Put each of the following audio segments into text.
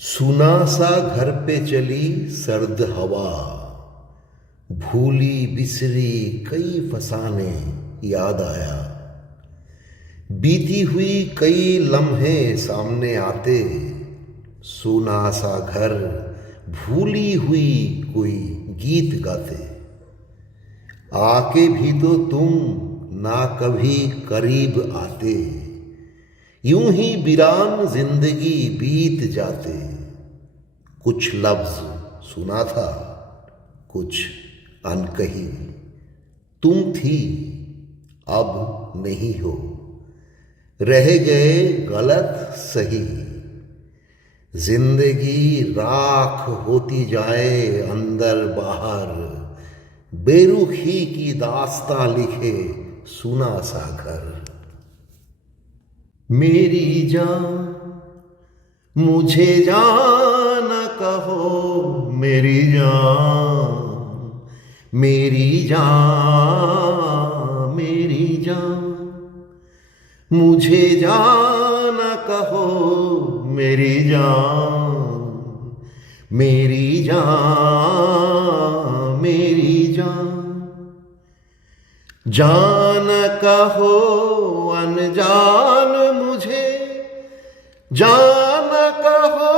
सुना सा घर पे चली सर्द हवा, भूली बिसरी कई फसाने याद आया। बीती हुई कई लम्हे सामने आते, सुना सा घर भूली हुई कोई गीत गाते। आके भी तो तुम ना कभी करीब आते, यूं ही वीरान जिंदगी बीत जाते। कुछ लफ्ज सुना था, कुछ अनकही, तुम थी अब नहीं हो, रह गए गलत सही। जिंदगी राख होती जाए अंदर बाहर, बेरुखी की दास्तां लिखे सुना सा घर। मेरी जान मुझे जान कहो, मेरी जान, मेरी जान, मेरी जान, मुझे जान कहो, मेरी जान, मेरी जान, मेरी जान। जान कहो अनजान मुझे, जान कहो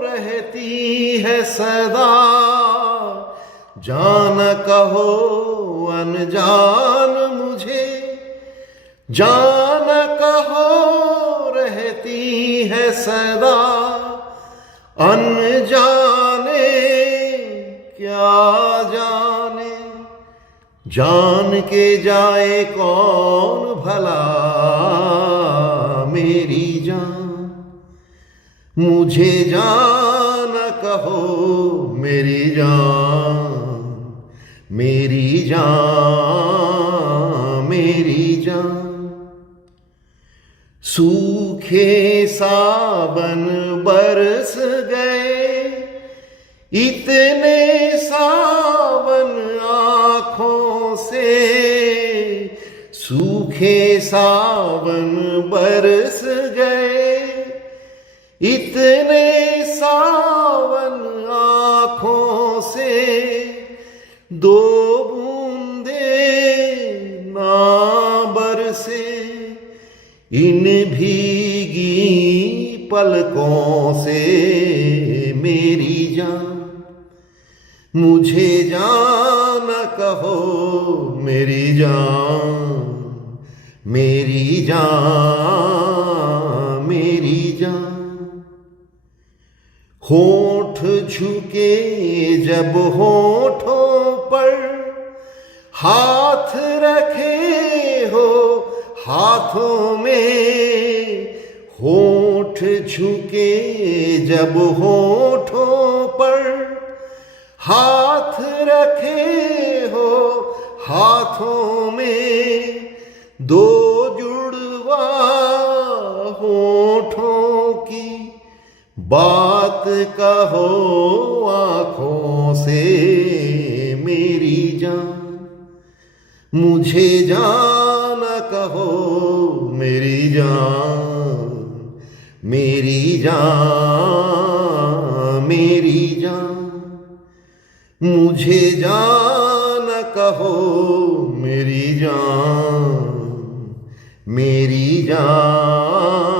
रहती है सदा। जान कहो अनजान मुझे, जान कहो रहती है सदा। अनजाने क्या जाने, जान के जाए कौन भला। मेरी जान मुझे जान कहो, मेरी जान, मेरी जान, मेरी जान। सूखे सावन बरस गए, इतने सावन आँखों से। सूखे सावन बरस गए, इतने सावन आँखों से। दो बूंदे ना बरसे इन भीगी पलकों से। मेरी जान मुझे जान कहो, मेरी जान, मेरी जान, मेरी जान। होठ झुके जब होठों पर, हाथ रखे हो हाथों में। होठ झुके जब होठों पर, हाथ रखे हो हाथों में। दो जुड़वा होठों की बात कहो आँखों से। मेरी जान मुझे जान कहो, मेरी जान, मेरी जान, मेरी जान। मुझे जान कहो, मेरी जान, मेरी जान।